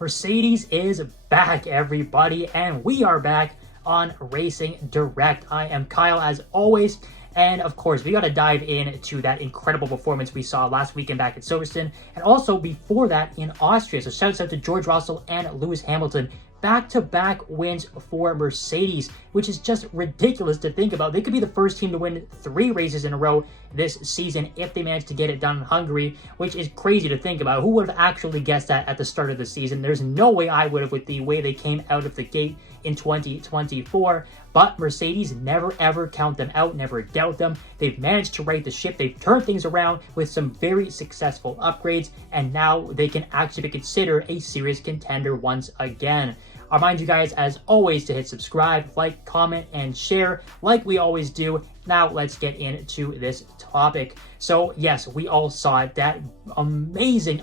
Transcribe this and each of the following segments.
Mercedes is back, everybody, and we are back on Racing Direct. I am Kyle, as always, and of course, we got to dive into that incredible performance we saw last weekend back at Silverstone, and also before that in Austria. So shouts out to George Russell and Lewis Hamilton. Back-to-back wins for Mercedes, which is just ridiculous to think about. They could be the first team to win 3 races in a row this season if they manage to get it done in Hungary, which is crazy to think about. Who would have actually guessed that at the start of the season? There's no way I would have with the way they came out of the gate in 2024, but Mercedes never ever count them out, never doubt them. They've managed to right the ship. They've turned things around with some very successful upgrades, and now they can actually be considered a serious contender once again. I remind you guys, as always, to hit subscribe, like, comment, and share like we always do. Now let's get into this topic. So yes, we all saw it, that amazing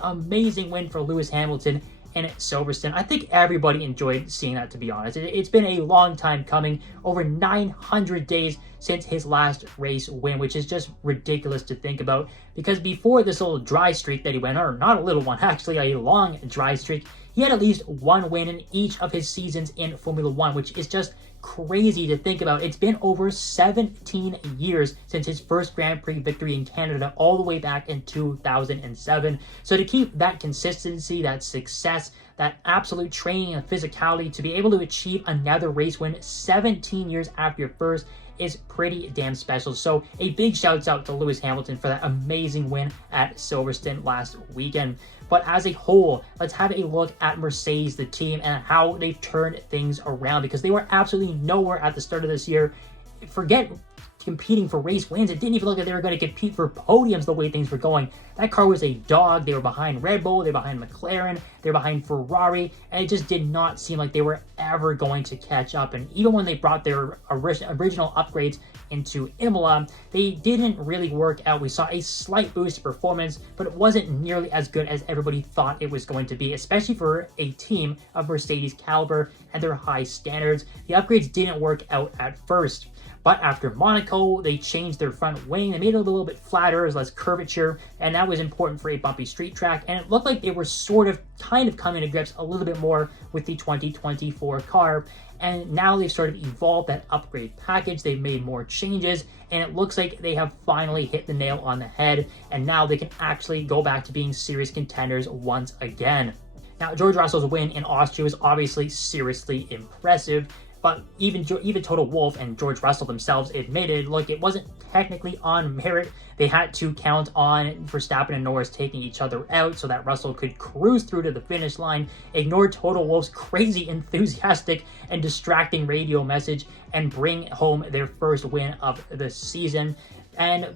win for Lewis Hamilton in Silverstone. I think everybody enjoyed seeing that, to be honest. It's been a long time coming, over 900 days since his last race win, which is just ridiculous to think about, because before this little dry streak that he went, or not a little one, actually a long dry streak, he had at least one win in each of his seasons in Formula One, which is just crazy to think about. It's been over 17 years since his first Grand Prix victory in Canada, all the way back in 2007. So to keep that consistency, that success, that absolute training and physicality, to be able to achieve another race win 17 years after your first is pretty damn special. So a big shouts out to Lewis Hamilton for that amazing win at Silverstone last weekend. But as a whole, let's have a look at Mercedes, the team, and how they've turned things around, because they were absolutely nowhere at the start of this year. Forget competing for race wins. It didn't even look like they were going to compete for podiums the way things were going. That car was a dog. They were behind Red Bull, they were behind McLaren, they were behind Ferrari, and it just did not seem like they were ever going to catch up. And even when they brought their original upgrades into Imola, they didn't really work out. We saw a slight boost in performance, but it wasn't nearly as good as everybody thought it was going to be, especially for a team of Mercedes caliber and their high standards. The upgrades didn't work out at first. But after Monaco, they changed their front wing. They made it a little bit flatter, less curvature, and that was important for a bumpy street track. And it looked like they were kind of coming to grips a little bit more with the 2024 car. And now they've sort of evolved that upgrade package. They've made more changes, and it looks like they have finally hit the nail on the head. And now they can actually go back to being serious contenders once again. Now, George Russell's win in Austria was obviously seriously impressive. But even Toto Wolff and George Russell themselves admitted, look, it wasn't technically on merit. They had to count on Verstappen and Norris taking each other out so that Russell could cruise through to the finish line, ignore Toto Wolff's crazy, enthusiastic, and distracting radio message, and bring home their first win of the season.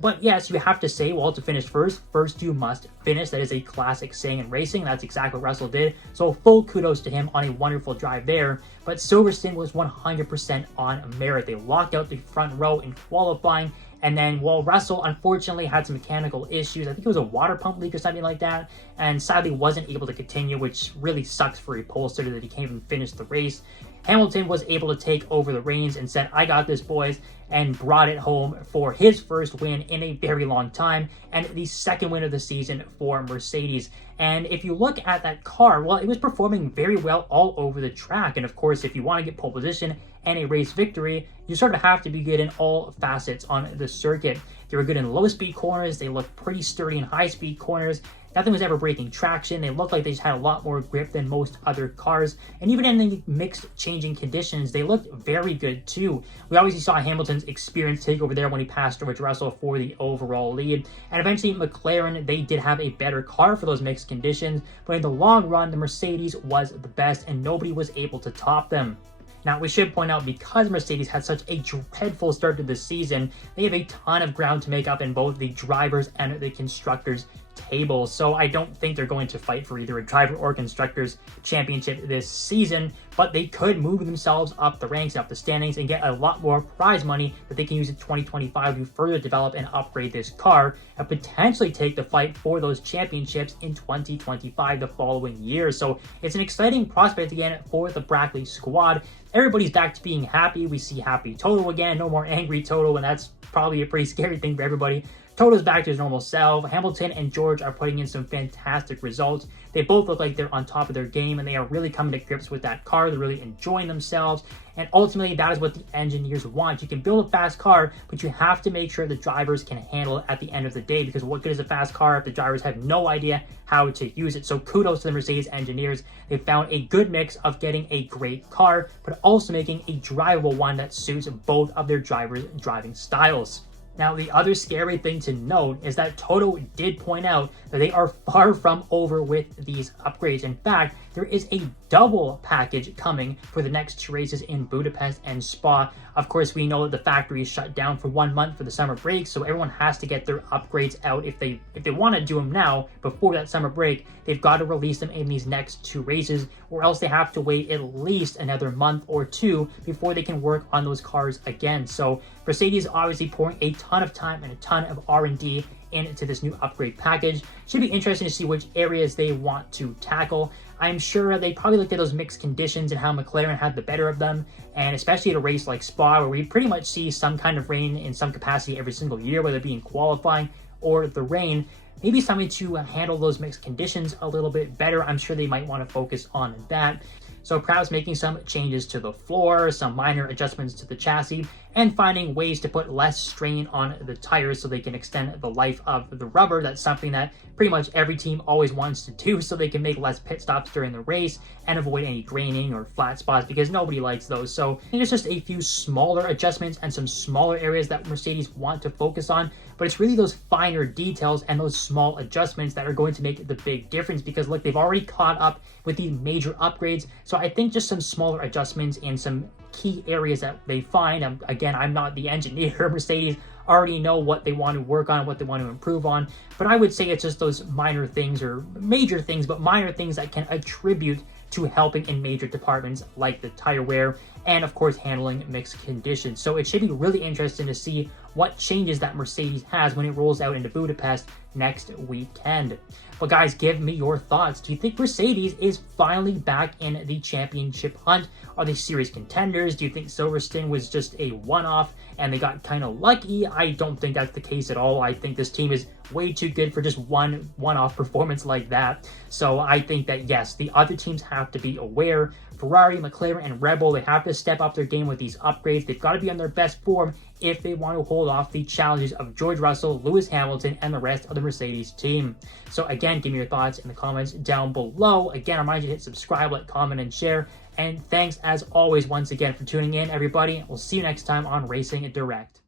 But yes, you have to say, well, to finish first you must finish. That is a classic saying in racing. That's exactly what Russell did. So full kudos to him on a wonderful drive there. But Silverstone was 100% on merit. They locked out the front row in qualifying. And then, while Russell unfortunately had some mechanical issues, I think it was a water pump leak or something like that, and sadly wasn't able to continue, which really sucks for a pole sitter that he can't even finish the race. Hamilton was able to take over the reins and said, I got this, boys, and brought it home for his first win in a very long time, and the second win of the season for Mercedes. And if you look at that car, well, it was performing very well all over the track. And of course, if you want to get pole position and a race victory, you sort of have to be good in all facets on the circuit. They were good in low-speed corners. They looked pretty sturdy in high-speed corners. Nothing was ever breaking traction. They looked like they just had a lot more grip than most other cars. And even in the mixed changing conditions, they looked very good too. We obviously saw Hamilton's experience take over there when he passed George Russell for the overall lead. And eventually McLaren, they did have a better car for those mixed conditions. But in the long run, the Mercedes was the best and nobody was able to top them. Now, we should point out, because Mercedes had such a dreadful start to the season, they have a ton of ground to make up in both the drivers and the constructors table. So I don't think they're going to fight for either a driver or constructors championship this season, but they could move themselves up the ranks, up the standings, and get a lot more prize money that they can use in 2025 to further develop and upgrade this car, and potentially take the fight for those championships in 2025, the following year. So it's an exciting prospect again for the Brackley squad. Everybody's back to being happy. We see happy Toto again, no more angry Toto, and that's probably a pretty scary thing for everybody. Toto's back to his normal self. Hamilton and George are putting in some fantastic results. They both look like they're on top of their game, and they are really coming to grips with that car. They're really enjoying themselves, and ultimately that is what the engineers want. You can build a fast car, but you have to make sure the drivers can handle it at the end of the day, because what good is a fast car if the drivers have no idea how to use it? So kudos to the Mercedes engineers. They found a good mix of getting a great car, but also making a drivable one that suits both of their drivers' driving styles. Now, the other scary thing to note is that Toto did point out that they are far from over with these upgrades. In fact, there is a double package coming for the next 2 races in Budapest and Spa. Of course, we know that the factory is shut down for 1 month for the summer break, so everyone has to get their upgrades out. If they want to do them now, before that summer break, they've got to release them in these next 2 races, or else they have to wait at least another month or 2 before they can work on those cars again. So Mercedes obviously pouring a ton of time and a ton of R&D into this new upgrade package. Should be interesting to see which areas they want to tackle. I'm sure they probably looked at those mixed conditions and how McLaren had the better of them, and especially at a race like Spa, where we pretty much see some kind of rain in some capacity every single year, whether it be in qualifying or the rain. Maybe something to handle those mixed conditions a little bit better. I'm sure they might want to focus on that. So perhaps making some changes to the floor, some minor adjustments to the chassis, and finding ways to put less strain on the tires so they can extend the life of the rubber. That's something that pretty much every team always wants to do, so they can make less pit stops during the race and avoid any graining or flat spots, because nobody likes those. So I think it's just a few smaller adjustments and some smaller areas that Mercedes want to focus on, but it's really those finer details and those small adjustments that are going to make the big difference, because look, they've already caught up with these major upgrades. So I think just some smaller adjustments in some key areas that they find. Again, I'm not the engineer. Mercedes already know what they want to work on, what they want to improve on, but I would say it's just those minor things, or major things, but minor things that can attribute to helping in major departments like the tire wear and of course handling mixed conditions. So it should be really interesting to see what changes that Mercedes has when it rolls out into Budapest next weekend. But guys, give me your thoughts. Do you think Mercedes is finally back in the championship hunt? Are they serious contenders? Do you think Silverstone was just a one-off and they got kind of lucky? I don't think that's the case at all. I think this team is way too good for just one-off performance like that. So I think that yes, the other teams have to be aware. Ferrari, McLaren, and Red Bull, they have to step up their game with these upgrades. They've got to be on their best form if they want to hold off the challenges of George Russell, Lewis Hamilton, and the rest of the Mercedes team. So again, give me your thoughts in the comments down below. Again, I remind you to hit subscribe, like, comment, and share. And thanks as always once again for tuning in, everybody. We'll see you next time on Racing Direct.